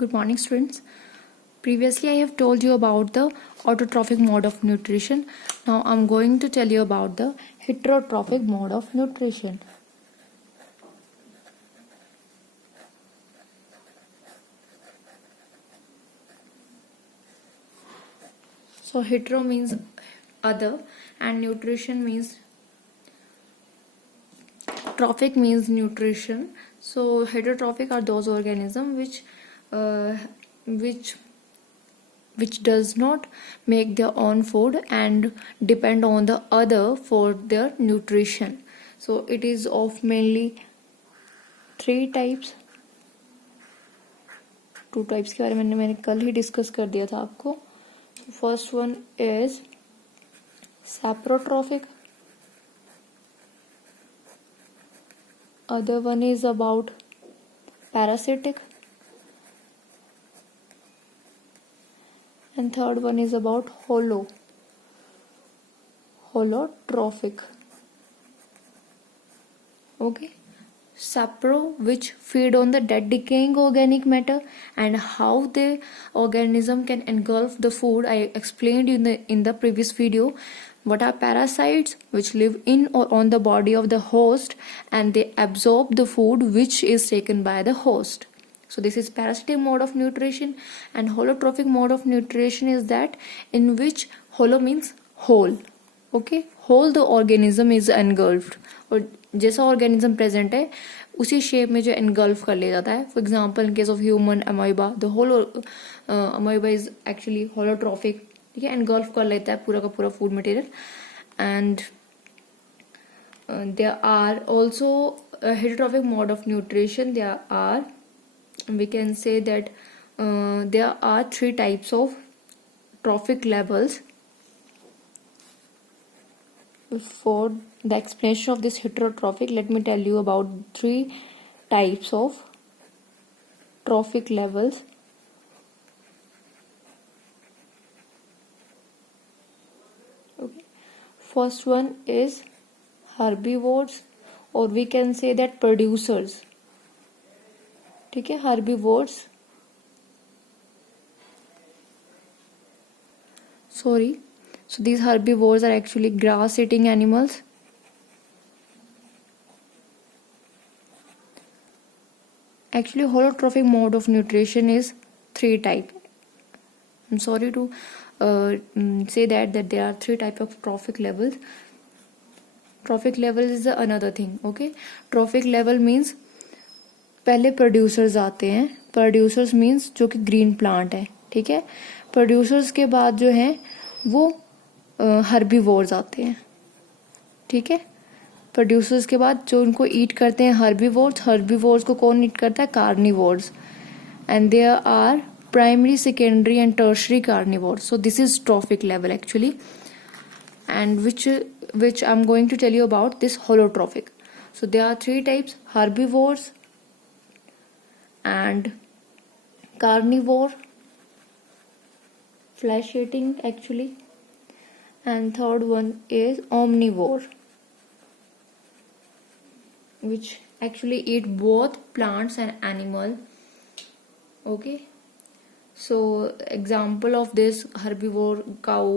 Good morning, students. Previously, I have told you about the autotrophic mode of nutrition. Now, I'm going to tell you about the heterotrophic mode of nutrition. So, hetero means other, and nutrition means trophic means nutrition. So, heterotrophic are those organisms which does not make their own food and depend on the other for their nutrition. So it is of mainly three types. Two types के बारे में मैंने कल ही discuss कर दिया था आपको. First one is saprotrophic. Other one is about parasitic. And third one is about holotrophic. Okay. Sapro, which feed on the dead decaying organic matter, and how the organism can engulf the food. I explained in the previous video. What are parasites? Which live in or on the body of the host, and they absorb the food which is taken by the host. So this is parasitic mode of nutrition, and holotrophic mode of nutrition is that in which holo means whole. Okay, whole the organism is engulfed. और जैसा organism present है उसी shape में जो engulf कर लिया जाता है. For example, in case of human amoeba, the whole amoeba is actually holotrophic. ठीक है, engulf कर लेता है पूरा का पूरा food material. And there are also a heterotrophic mode of nutrition. We can say that there are three types of trophic levels. For the explanation of this heterotrophic, let me tell you about three types of trophic levels. Okay. First one is herbivores, or we can say that producers. ठीक है, herbivores. So these herbivores are actually grass-eating animals. Actually, holotrophic mode of nutrition is three type. I'm sorry to say that there are three type of trophic levels. Trophic level is another thing. Okay, trophic level means पहले producers आते हैं. Producers means जो कि green plant है. ठीक है, producers के बाद जो है वो हर्बीवोर्स आते हैं. ठीक है, प्रोड्यूसर्स के बाद जो उनको ईट करते हैं हर्बीवोर्स को कौन ईट करता है? Carnivores. And there are primary, secondary and tertiary carnivores. So this is trophic level actually, and which I'm going to tell you about this holotrophic. So there are three types: herbivores and carnivore, flesh eating actually, and third one is omnivore, which actually eat both plants and animal. Okay, so example of this herbivore: cow,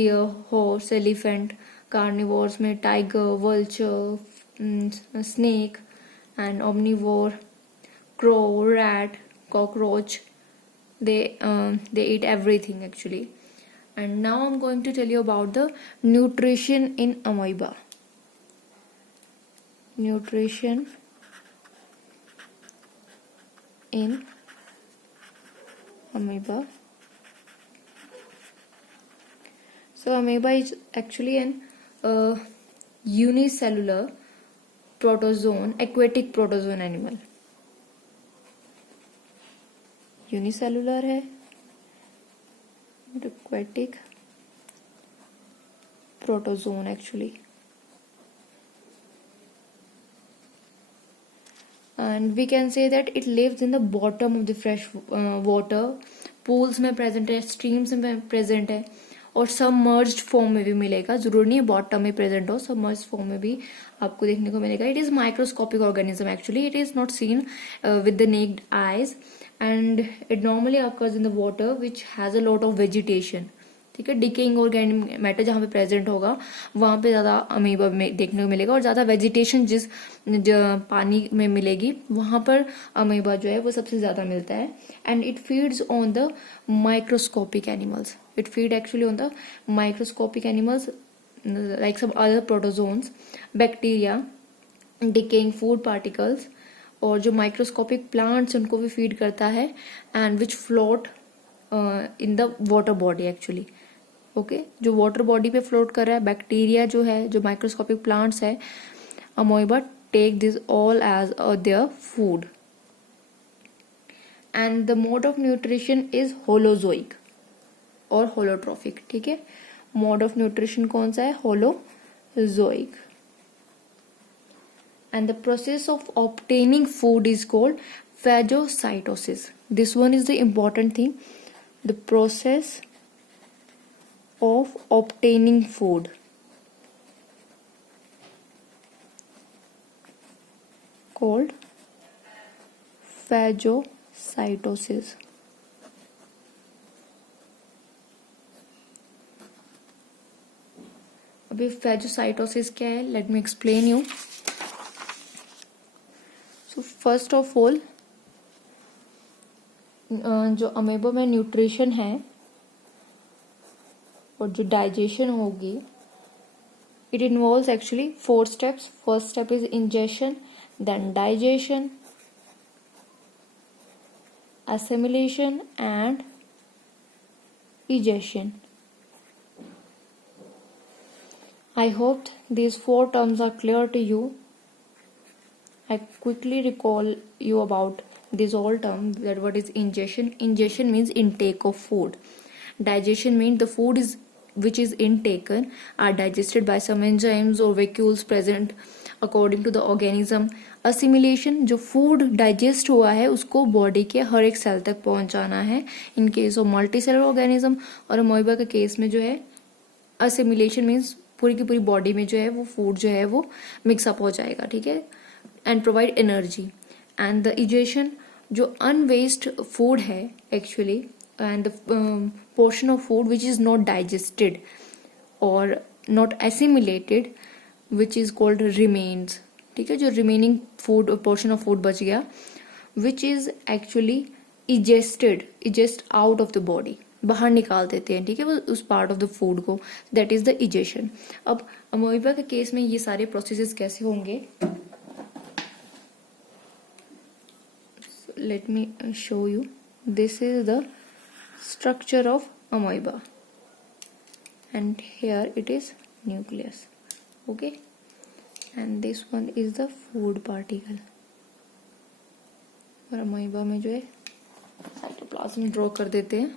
deer, horse, elephant. Carnivores में tiger, vulture, snake, and omnivore: crow, rat, cockroach. They eat everything actually. And now I'm going to tell you about the nutrition in amoeba. Nutrition in amoeba. So amoeba is actually an unicellular protozoan, aquatic protozoan animal. Unicellular है, aquatic protozoan actually. And we can say that it lives in the bottom of the fresh water. pools में present है, streams में present है, और submerged form में भी मिलेगा. जरूर नहीं है बॉटम में प्रेजेंट हो, सबमर्ज्ड फॉर्म में भी आपको देखने को मिलेगा. It is microscopic organism actually. It is not seen with the naked eyes, and it normally occurs in the water which has a lot of vegetation. ठीक है, डिकेइंग ऑर्गेनिक मैटर जहाँ पे प्रेजेंट होगा वहाँ पे ज़्यादा अमीबा में देखने को मिलेगा, और ज़्यादा वेजिटेशन जिस पानी में मिलेगी वहाँ पर अमीबा जो है वो सबसे ज़्यादा मिलता है. And it feeds on the microscopic animals. It feed actually on the microscopic animals like some other protozoans, bacteria, decaying food particles, और जो माइक्रोस्कोपिक प्लांट्स उनको भी फीड करता है, and which float in the water body actually. Okay, जो water body पे float कर रहा है बैक्टीरिया जो है, जो माइक्रोस्कोपिक प्लांट्स है, amoeba take this all as their food. And the mode of nutrition is holozoic और होलोट्रॉफिक. ठीक है, मोड ऑफ न्यूट्रिशन कौन सा है? Holozoic. And the process of obtaining food is called phagocytosis. This one is the important thing. The process of obtaining food called phagocytosis. अभी phagocytosis क्या है? Let me explain you. So first of all, जो amoeba में nutrition है और जो digestion होगी, it involves actually 4 steps. First step is ingestion, then digestion, assimilation and egestion. I hope these 4 terms are clear to you. I quickly recall you about these all terms, that what is ingestion. Ingestion means intake of food. Digestion means the food is which is intaken are digested by some enzymes or vacuoles present according to the organism. Assimilation, जो food digest हुआ है उसको body के हर एक cell तक पहुंचाना है in case of multicellular organism. और अमोइबा के केस में जो है assimilation means पूरी की पूरी बॉडी में जो है वो फूड जो है वो मिक्सअप हो जाएगा. ठीक है, and provide energy. And the egestion, जो अनवेस्ट फूड है actually, and the portion of food which is not digested और not assimilated which is called remains. ठीक है, जो remaining food portion of food बच गया which is actually egest out of the body, बाहर निकाल देते हैं. ठीक है, वो उस पार्ट ऑफ द फूड को, दैट इज द इजेशन. अब अमोइबा के केस में ये सारे प्रोसेसेस कैसे होंगे, let me show you. This is the structure of amoeba and here it is nucleus. Okay, and this one is the food particle. और अमोइबा में जो है साइटोप्लाज्म ड्रॉ कर देते हैं.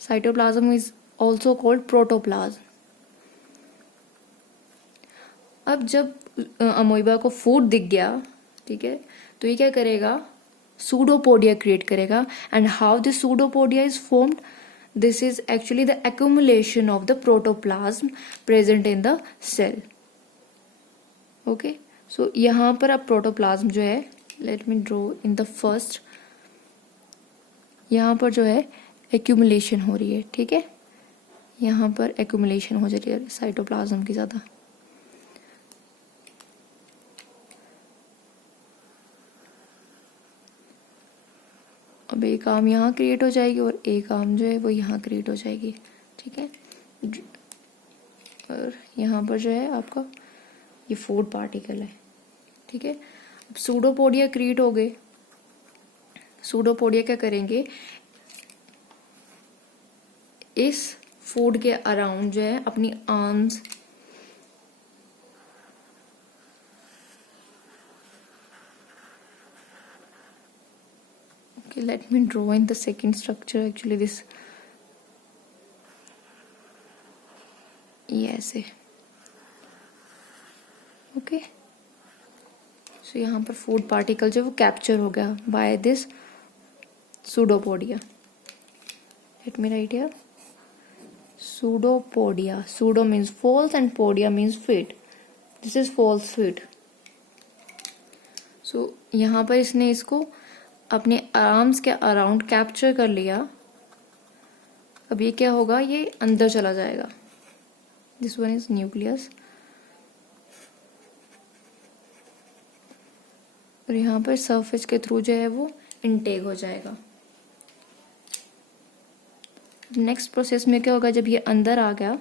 Cytoplasm is also called protoplasm. अब जब अमोइबा को फूड दिख गया, ठीक है, तो ये क्या करेगा, सूडोपोडिया क्रिएट करेगा. And how this pseudopodia is formed, this is actually the accumulation of the protoplasm present in the cell. Okay, so यहां पर अब प्रोटोप्लाज्म जो है, let me draw in the first, यहां पर जो है एक्यूमुलेशन हो रही है. ठीक है, यहां पर एक्यूमुलेशन हो जा रही है साइटोप्लाज्म की ज्यादा. अब एक आर्म यहाँ क्रिएट हो जाएगी और एक आर्म जो है वो यहाँ क्रिएट हो जाएगी. ठीक है, और यहाँ पर जो है आपका ये फूड पार्टिकल है. ठीक है, अब सूडोपोडिया क्रिएट हो गए. सूडोपोडिया क्या करेंगे, इस फूड के अराउंड जो है अपनी arms let me draw in the second structure actually this ये ऐसे. ओके, सो यहाँ पर फूड पार्टिकल जो वो कैप्चर हो गया by this pseudopodia. Let me write here pseudopodia. Pseudo means false and podia means feet. This is false feet. सो यहाँ पर इसने इसको अपने आर्म्स के अराउंड कैप्चर कर लिया, अब ये क्या होगा, ये अंदर चला जाएगा. This one is nucleus. और यहाँ पर सरफेस के थ्रू जो है वो इनटेक हो जाएगा. नेक्स्ट प्रोसेस में क्या होगा, जब ये अंदर आ गया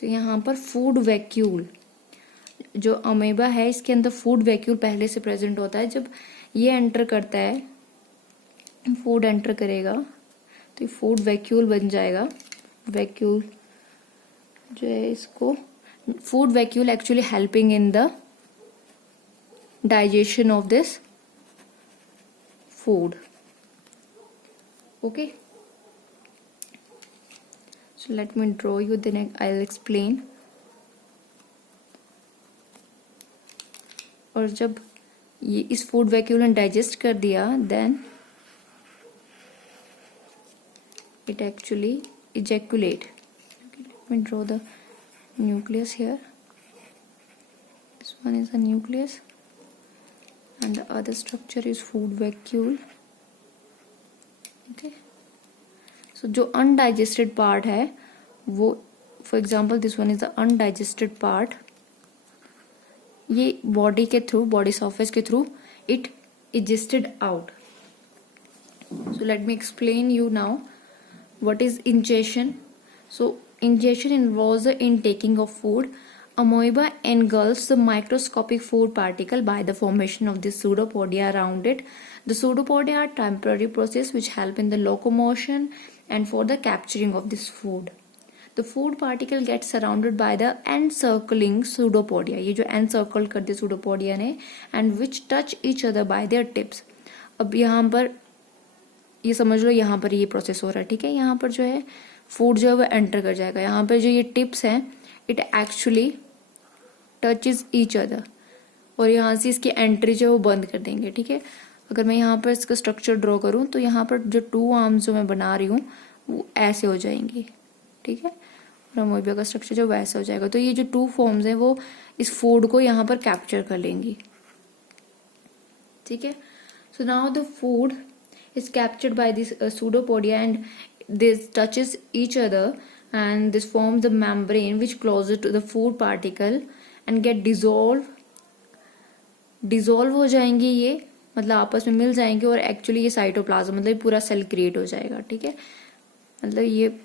तो यहाँ पर फूड वैक्यूल, जो अमीबा है इसके अंदर फूड वैक्यूल पहले से प्रेजेंट होता है. जब ये एंटर करता है, फूड एंटर करेगा तो ये फूड वैक्यूल बन जाएगा. वैक्यूल जो है इसको, food vacuole actually helping in the digestion of this food. Okay, so let me draw you, then I'll explain. और जब ये इस फूड वैक्यूल ने डाइजेस्ट कर दिया, then it actually ejaculate. Okay, let me draw the nucleus here. This one is the nucleus and the other structure is food vacuole. Okay, so जो undigested part है वो, for example this one is the undigested part, ये body के through, body surface के through it egested out. So let me explain you now what is ingestion. So ingestion involves the intaking of food. Amoeba engulfs the microscopic food particle by the formation of the pseudopodia around it. The pseudopodia are temporary process which help in the locomotion and for the capturing of this food. The food particle gets surrounded by the encircling pseudopodia. ये जो encircle कर दिया pseudopodia ने, and which touch each other by their tips. अब यहाँ पर ये समझ लो, यहाँ पर ये प्रोसेस हो रहा है. ठीक है, यहाँ पर जो है फूड जो है वो एंटर कर जाएगा. यहाँ पर जो ये टिप्स हैं it actually touches each other, और यहाँ से इसकी एंट्री जो है वो बंद कर देंगे. ठीक है, अगर मैं यहाँ पर इसका स्ट्रक्चर ड्रॉ करूँ तो यहाँ पर जो 2 आर्म्स जो मैं बना रही हूँ वो ऐसे हो जाएंगी. ठीक है, और अमोइबा का स्ट्रक्चर जो वैसे हो जाएगा. तो ये जो 2 फॉर्म्स हैं वो इस फूड को यहाँ पर कैप्चर कर लेंगी. ठीक है, so now the food is captured by this pseudopodia and this touches each other and this forms the membrane which closer to the food particle and get dissolve हो जाएंगी. ये मतलब आपस में मिल जाएंगे और एक्चुअली ये साइटोप्लाज्म मतलब पूरा सेल क्रिएट हो जाएगा. ठीक है, मतलब ये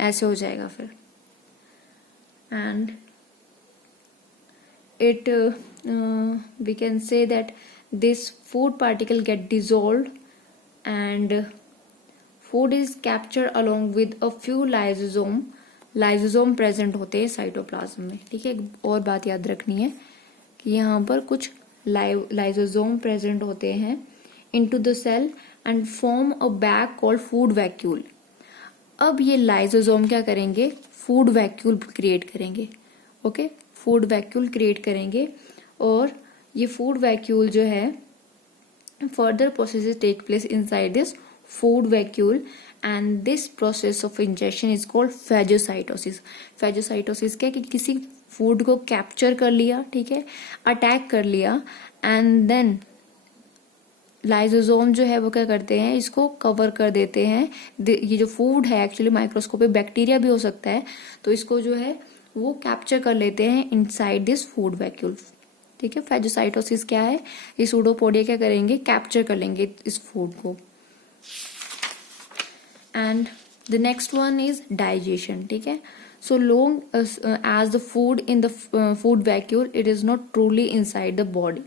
ऐसे हो जाएगा फिर. And it we can say that this food particle get dissolved and food is captured along with a few lysosome present होते हैं साइटोप्लाज्म में. ठीक है, एक और बात याद रखनी है कि यहाँ पर कुछ लाइसोसोम प्रेजेंट होते हैं into the cell and form a bag called food vacuole. अब ये लाइसोसोम क्या करेंगे, फूड वैक्यूल क्रिएट करेंगे. ओके, फूड वैक्यूल क्रिएट करेंगे और ये फूड वैक्यूल जो है further processes take place inside this food vacuole and this process of ingestion is called phagocytosis. phagocytosis क्या कि किसी फूड को कैप्चर कर लिया, ठीक है, अटैक कर लिया एंड देन लाइसोसोम जो है वो क्या करते हैं, इसको कवर कर देते हैं. ये जो फूड है एक्चुअली माइक्रोस्कोपिक बैक्टीरिया भी हो सकता है, तो इसको जो है वो कैप्चर कर लेते हैं इनसाइड दिस फूड वैक्यूल. ठीक है, फैगोसाइटोसिस क्या है, ये सूडोपोडिया क्या करेंगे, कैप्चर कर लेंगे इस फूड को. And the next one is digestion. ठीक है, so long as the food in the food vacuole it is not truly inside the body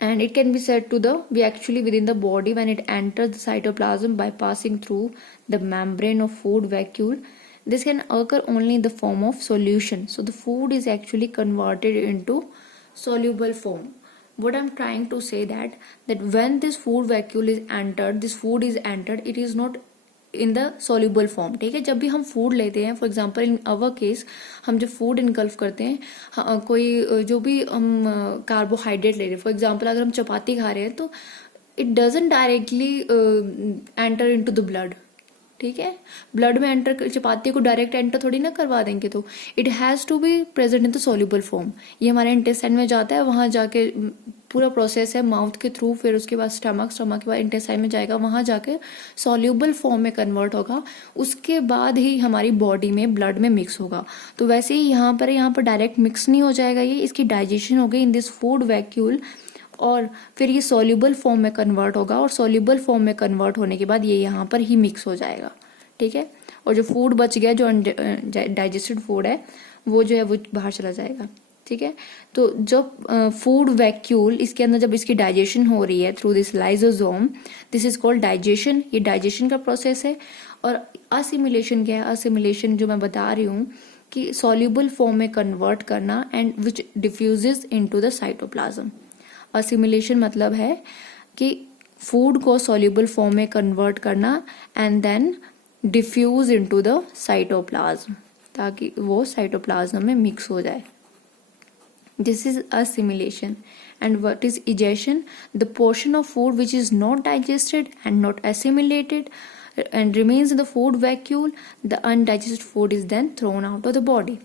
and it can be said to be actually within the body when it enters the cytoplasm by passing through the membrane of food vacuole. This can occur only in the form of solution. So the food is actually converted into soluble form. What I'm trying to say that when this food vacuole is entered, this food is entered, it is not in the soluble form. ठीक है, जब भी हम food लेते हैं, for example in our case हम जब food इनकल्फ करते हैं, कोई जो भी हम कार्बोहाइड्रेट ले रहे हैं, फॉर एग्जाम्पल अगर हम चपाती खा रहे हैं तो it doesn't directly enter into the blood. ठीक है, ब्लड में एंटर, चपाती को डायरेक्ट एंटर थोड़ी ना करवा देंगे, तो it has to be present in the soluble form. ये हमारे इंटेस्टाइन में जाता है, वहाँ जाके पूरा प्रोसेस है माउथ के थ्रू, फिर उसके बाद स्टमक के बाद इंटेस्टाइन में जाएगा, वहाँ जाके सॉल्युबल फॉर्म में कन्वर्ट होगा, उसके बाद ही हमारी बॉडी में ब्लड में मिक्स होगा। तो वैसे ही यहाँ पर डायरेक्ट मिक्स नहीं हो जाएगा, ये इसकी डाइजेशन हो गई इन दिस फूड वैक्यूल, और फिर ये सॉल्युबल फॉर्म में कन्वर्ट होगा, और सॉल्युबल फॉर्म में कन्वर्ट होने के बाद ये यहाँ पर ही मिक्स हो जाएगा। ठीक है, और जो फूड बच गया, जो डाइजेस्टेड फूड है, वो जो है वो बाहर चला जाएगा। ठीक है, तो जब फूड वैक्यूल, इसके अंदर जब इसकी डाइजेशन हो रही है through this lysosome, this is called digestion, ये डाइजेशन का प्रोसेस है। और असिमिलेशन क्या है? असिमिलेशन जो मैं बता रही हूँ कि सॉल्युबल फॉर्म में कन्वर्ट करना, and which diffuses into the cytoplasm. Assimilation मतलब है कि फूड को सॉल्युबल फॉर्म में कन्वर्ट करना and then diffuse into the cytoplasm, ताकि वो साइटोप्लाज्म में मिक्स हो जाए। This is assimilation. And what is egestion? The portion of food which is not digested and not assimilated and remains in the food vacuole, the undigested food is then thrown out of the body.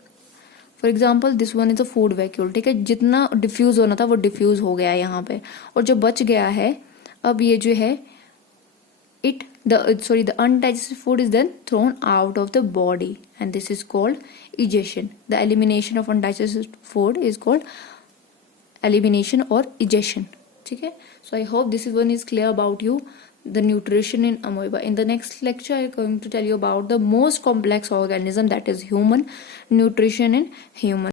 For example this one is a food vacuole. ठीक है, जितना diffuse होना था वो diffuse हो गया यहाँ पे, और जो बच गया है अब ये जो है the undigested food is then thrown out of the body, and this is called egestion. The elimination of undigested food is called elimination or egestion. ठीक है, so I hope this one is clear about you, the nutrition in amoeba. In the next lecture I am going to tell you about the most complex organism, that is human nutrition in human.